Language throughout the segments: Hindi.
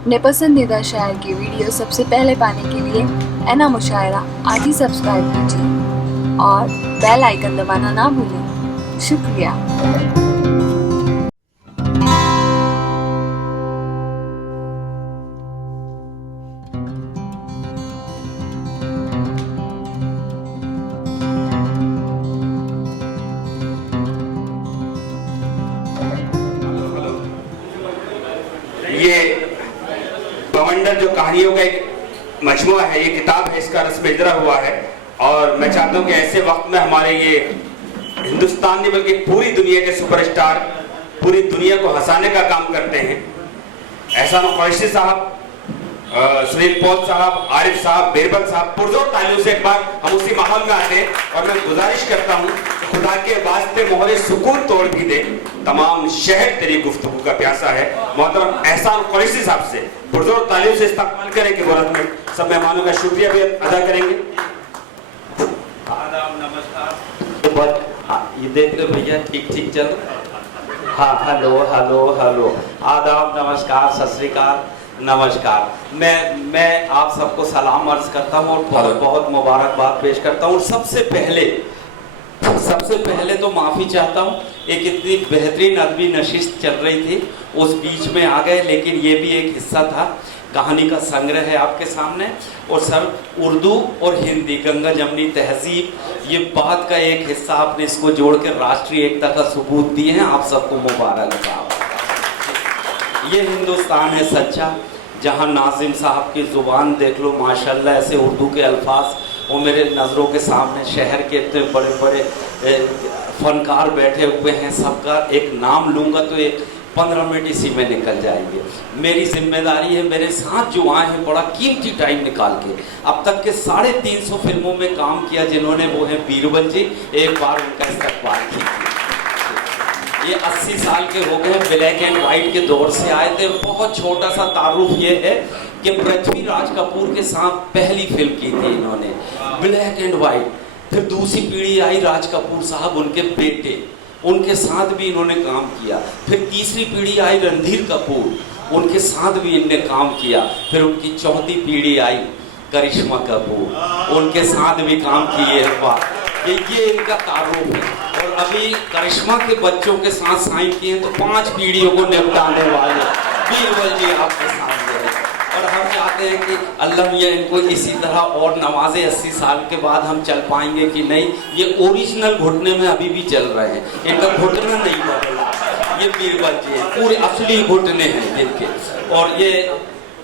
अपने पसंदीदा शायर की वीडियो सबसे पहले पाने के लिए एना मुशायरा आज ही सब्सक्राइब कीजिए और बेल आइकन दबाना ना भूलें। शुक्रिया। ये बवंडर जो कहानियों का एक मजमुआ है, ये किताब है, इसका रस्म इजरा हुआ है। और मैं चाहता हूँ कि ऐसे वक्त में हमारे ये हिंदुस्तान नहीं बल्कि पूरी दुनिया के सुपरस्टार पूरी दुनिया को हंसाने का काम करते हैं। एहसान ख्वाहिशी साहब, सुनील पौल साहब, आरिफ साहब, बीरबल साहब, पुरजोर तालियों से एक बार हम उसी माहौल में आते हैं। और मैं गुजारिश करता हूँ खुदा के वास्ते मोहरे सुकून तोड़ भी दे, तमाम शहर तेरी गुफ्तगू का प्यासा है। मोहतरम एहसान ख्वाहिशी साहब से पुरजोर तालियों से इस्तकबाल करें कि बहुत में सब मेहमानों का शुक्रिया भी अदा करेंगे। आदाब, नमस्कार। ये देख लो भैया, ठीक ठीक चल। हाँ, हेलो हेलो हेलो, आदाब, नमस्कार, सत श्री अकाल, नमस्कार। मैं आप सबको सलाम अर्ज करता हूँ और बहुत बहुत मुबारकबाद पेश करता हूँ। सबसे पहले तो माफ़ी चाहता हूँ, एक इतनी बेहतरीन अदबी नशिस्त चल रही थी, उस बीच में आ गए, लेकिन ये भी एक हिस्सा था। कहानी का संग्रह है आपके सामने। और सर, उर्दू और हिंदी, गंगा जमनी तहजीब, ये बात का एक हिस्सा आपने इसको जोड़ कर राष्ट्रीय एकता का सबूत दिए हैं। आप सबको मुबारक साहब। ये हिंदुस्तान है सच्चा, जहाँ नाजिम साहब की ज़ुबान देख लो, माशाल्लाह, ऐसे उर्दू के अल्फाज। वो मेरे नज़रों के सामने शहर के इतने बड़े बड़े फनकार बैठे हुए हैं, सबका एक नाम लूँगा तो एक 15 मिनट इसी में निकल जाएंगे। मेरी जिम्मेदारी है, मेरे साथ जो आए हैं बड़ा कीमती टाइम निकाल के, अब तक के 350 फिल्मों में काम किया जिन्होंने, वो है बीरबल जी। एक बार उनका इस्तकबाल कीजिए। ये 80 साल के हो गए, ब्लैक एंड वाइट के दौर से आए थे। बहुत छोटा सा तारुफ ये है कि पृथ्वीराज कपूर के साथ पहली फिल्म की थी इन्होंने, ब्लैक एंड वाइट। फिर दूसरी पीढ़ी आई, राज कपूर साहब, उनके बेटे, उनके साथ भी इन्होंने काम किया। फिर तीसरी पीढ़ी आई रणधीर कपूर, उनके साथ भी इनने काम किया। फिर उनकी चौथी पीढ़ी आई करिश्मा कपूर, उनके साथ भी काम किए। ये इनका तारुफ है। और अभी करिश्मा के बच्चों के साथ साइन किए तो 5 पीढ़ियों को निपटाने वाले बीरबल जी आपके सामने हैं। और हम चाहते हैं कि अल्लाह मियां इनको इसी तरह और नवाजे। 80 साल के बाद हम चल पाएंगे कि नहीं, ये ओरिजिनल घुटने में अभी भी चल रहे हैं, इनका घुटना नहीं बदला। ये बीरबल जी पूरे असली घुटने हैं जिनके। और ये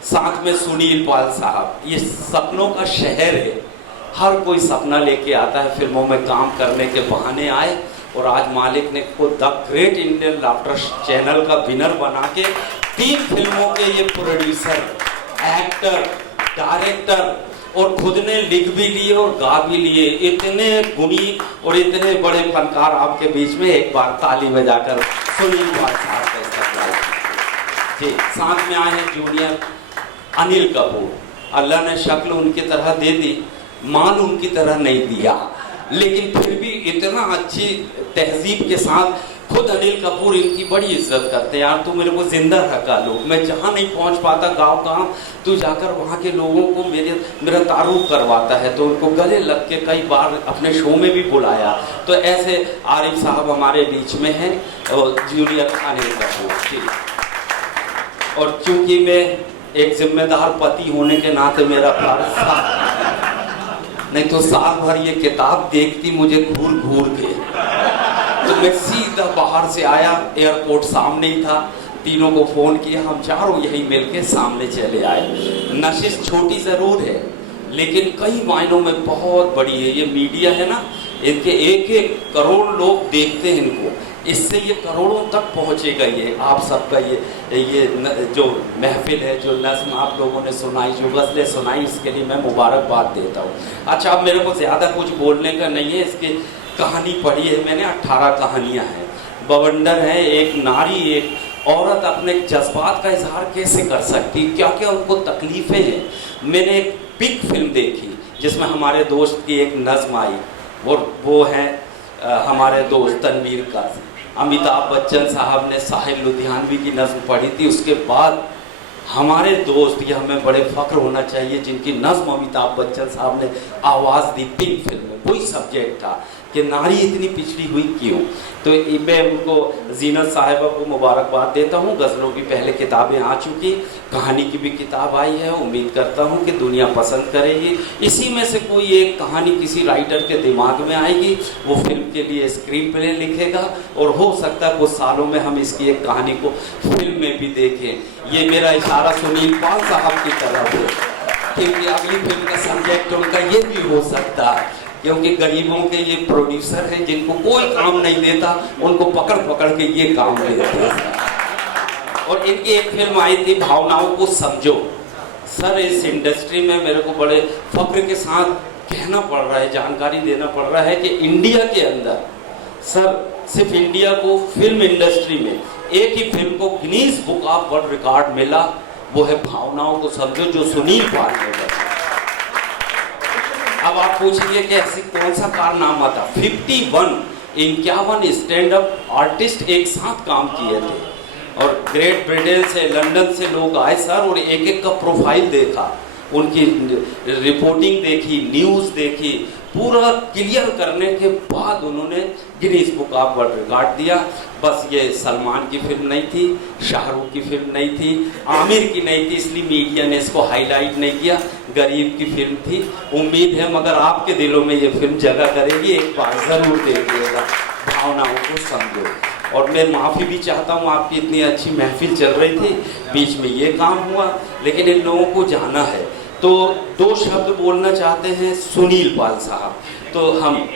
साथ में सुनील पाल साहब, ये सपनों का शहर है। हर कोई सपना लेके आता है, फिल्मों में काम करने के बहाने आए। और आज मालिक ने खुद the great Indian laughter channel का विनर बना के 3 फिल्मों के ये प्रोड्यूसर, एक्टर, डायरेक्टर और खुद ने लिख भी लिए और गा भी लिए। इतने गुणी और इतने बड़े फनकार आपके बीच में, एक बार ताली बजाकर सुनील पाल साहब का इस्तेमाल जी। साथ में आए हैं जूनियर अनिल कपूर। अल्लाह ने शक्ल उनकी तरह दे दी, माल उनकी तरह नहीं दिया, लेकिन फिर भी इतना अच्छी तहजीब के साथ खुद अनिल कपूर इनकी बड़ी इज्जत करते हैं। यार तू मेरे को जिंदा रखा, लोग मैं जहाँ नहीं पहुँच पाता गांव तू जाकर वहाँ के लोगों को मेरा तारुफ करवाता है। तो उनको गले लग के कई बार अपने शो में भी बुलाया। तो ऐसे आरिफ साहब हमारे बीच में हैं और जूनियर अनिल कपूर जी। और चूंकि मैं एक जिम्मेदार पति होने के नाते मेरा फर्ज था, नहीं तो साल भर ये किताब देखती मुझे घूर घूर के। तो मैं सीधा बाहर से आया, एयरपोर्ट सामने ही था, तीनों को फ़ोन किया, हम चारों यही मिलके सामने चले आए। नशिश छोटी ज़रूर है लेकिन कई मायनों में बहुत बड़ी है। ये मीडिया है ना, इनके 1-1 करोड़ लोग देखते हैं इनको, इससे ये करोड़ों तक पहुँचेगा। ये आप सबका ये जो महफिल है, जो नज़्म आप लोगों ने सुनाई, जो गज़लें सुनाई, इसके लिए मैं मुबारकबाद देता हूँ। अच्छा, अब मेरे को ज़्यादा कुछ बोलने का नहीं है। इसकी कहानी पढ़ी है मैंने, 18 कहानियाँ हैं। बवंडर है, एक नारी, एक औरत अपने जज्बात का इजहार कैसे कर सकती, क्या क्या उनको तकलीफ़ें हैं। मैंने एक बिग फिल्म देखी जिसमें हमारे दोस्त की एक नज़्म आई, और वो है हमारे दोस्त तनवीर का। अमिताभ बच्चन साहब ने साहिल लुधियानवी की नज़्म पढ़ी थी, उसके बाद हमारे दोस्त, ये हमें बड़े फख्र होना चाहिए, जिनकी नज़्म अमिताभ बच्चन साहब ने आवाज़ दी पिंक फिल्म में। वही सब्जेक्ट था कि नारी इतनी पिछड़ी हुई क्यों। तो मैं उनको जीनत साहिबा को मुबारकबाद देता हूँ। गज़लों की पहले किताबें आ चुकी, कहानी की भी किताब आई है। उम्मीद करता हूँ कि दुनिया पसंद करेगी। इसी में से कोई एक कहानी किसी राइटर के दिमाग में आएगी, वो फिल्म के लिए स्क्रीन प्ले लिखेगा और हो सकता है कुछ सालों में हम इसकी एक कहानी को फिल्म में भी देखें। ये मेरा इशारा सुनील पाल साहब की तरफ है, क्योंकि अगली फिल्म का सब्जेक्ट उनका ये भी हो सकता है, क्योंकि गरीबों के ये प्रोड्यूसर हैं जिनको कोई काम नहीं देता, उनको पकड़ पकड़ के ये काम देते हैं। और इनकी एक फिल्म आई थी भावनाओं को समझो। सर, इस इंडस्ट्री में मेरे को बड़े फख्र के साथ कहना पड़ रहा है, जानकारी देना पड़ रहा है कि इंडिया के अंदर सर सिर्फ इंडिया को फिल्म इंडस्ट्री में एक ही फिल्म को Guinness book of world record मिला, वो है भावनाओं को समझो, जो सुनील पाल ने बनाई। अब आप पूछेंगे कि ऐसी कौन सा कारनामा था। 51 स्टैंड अप आर्टिस्ट एक साथ काम किए थे और ग्रेट ब्रिटेन से, लंदन से लोग आए सर, और एक एक का प्रोफाइल देखा, उनकी रिपोर्टिंग देखी, न्यूज़ देखी, पूरा क्लियर करने के बाद उन्होंने Guinness book of world record दिया। बस ये सलमान की फिल्म नहीं थी, शाहरुख की फिल्म नहीं थी, आमिर की नहीं थी, इसलिए मीडिया ने इसको हाईलाइट नहीं किया। गरीब की फिल्म थी। उम्मीद है मगर आपके दिलों में ये फिल्म जगह करेगी, एक बार ज़रूर देखिएगा भावनाओं को समझो। और मैं माफ़ी भी चाहता हूँ, आपकी इतनी अच्छी महफिल चल रही थी, बीच में ये काम हुआ, लेकिन इन लोगों को जाना है। तो 2 शब्द बोलना चाहते हैं सुनील पाल साहब। तो हम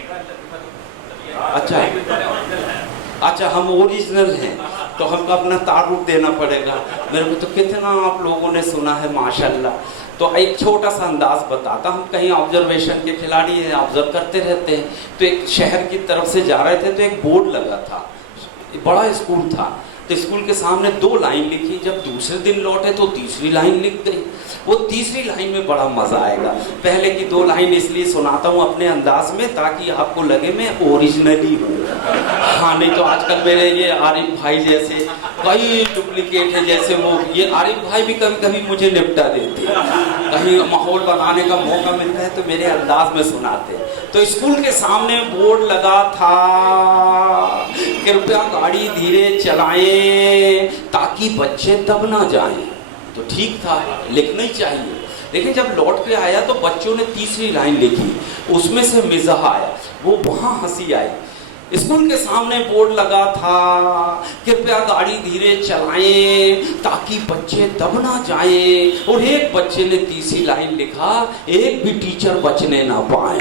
अच्छा हम ओरिजिनल हैं, तो हमको अपना तारुफ देना पड़ेगा। मेरे को तो कितना आप लोगों ने सुना है माशाल्लाह। तो एक छोटा सा अंदाज बताता, हम कहीं ऑब्जर्वेशन के खिलाड़ी हैं, ऑब्जर्व करते रहते हैं। तो एक शहर की तरफ से जा रहे थे, तो एक बोर्ड लगा था, बड़ा स्कूल था, तो स्कूल के सामने 2 लाइन लिखी। जब दूसरे दिन लौटे तो तीसरी लाइन लिख गई। वो तीसरी लाइन में बड़ा मज़ा आएगा। पहले की 2 लाइन इसलिए सुनाता हूँ अपने अंदाज में, ताकि आपको लगे मैं ओरिजिनली हूँ। हाँ, नहीं तो आजकल मेरे ये आरिफ भाई जैसे कई डुप्लीकेट है, जैसे वो ये आरिफ भाई भी कभी कभी मुझे निपटा देते हैं। कहीं माहौल बनाने का मौका मिलता है तो मेरे अंदाज में सुनाते हैं। तो स्कूल के सामने बोर्ड लगा था, कृपया गाड़ी धीरे चलाएं ताकि बच्चे दब ना जाएं। तो ठीक था, लिखना ही चाहिए। लेकिन जब लौट के आया तो बच्चों ने तीसरी लाइन लिखी, उसमें से मिजाह आया, वो वहाँ हंसी आई। स्कूल के सामने बोर्ड लगा था, कृपया गाड़ी धीरे चलाएं ताकि बच्चे दब ना जाएं, और एक बच्चे ने तीसरी लाइन लिखा, एक भी टीचर बचने ना पाए।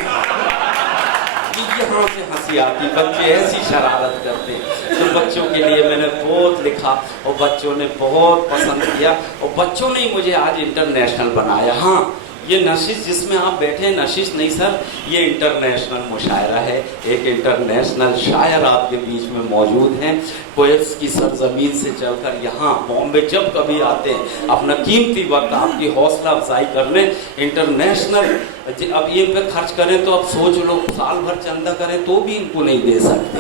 यहाँ से हंसी आती, बच्चे ऐसी शरारत करते। तो बच्चों के लिए मैंने बहुत लिखा और बच्चों ने बहुत पसंद किया, और बच्चों ने मुझे आज इंटरनेशनल बनाया। हाँ, ये नशिश जिसमें आप बैठे हैं, नशिश नहीं सर, ये इंटरनेशनल मुशायरा है। एक इंटरनेशनल शायर आपके बीच में मौजूद हैं, पोएट्स की सरजमीन से चलकर यहाँ बॉम्बे जब कभी आते हैं, अपना कीमती वक्त आपकी हौसला अफजाई करने इंटरनेशनल अब ये पे खर्च करें तो अब सोच लो, साल भर चंदा करें तो भी इनको नहीं दे सकते,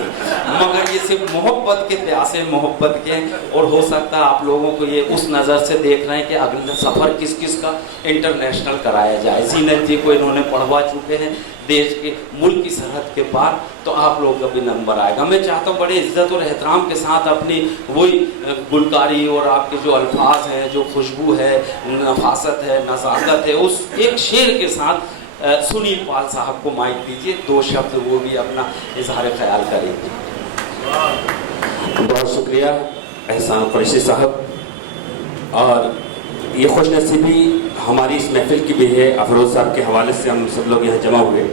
मगर ये सिर्फ मोहब्बत के प्यासे, मोहब्बत के। और हो सकता है आप लोगों को ये उस नज़र से देख रहे हैं कि अगला सफ़र किस किस का इंटरनेशनल कराया जाए। जीनत जी को इन्होंने पढ़वा चुके हैं देश के, मुल्क की सरहद के पार, तो आप लोग का भी नंबर आएगा। मैं चाहता हूँ बड़े इज्जत और एहतराम के साथ अपनी वही गुलकारी और आपके जो अल्फाज हैं, जो खुशबू है, नफासत है, नज़ाकत है, उस एक शेर के साथ सुनील पाल साहब को माइक दीजिए, 2 शब्द वो भी अपना इजहार ख्याल करेंगे। बहुत शुक्रिया एहसान कुरैशी साहब। और ये खुशनसीबी हमारी इस महफिल की भी है, अफरोज़ साहब के हवाले से हम सब लोग यहाँ जमा हुए।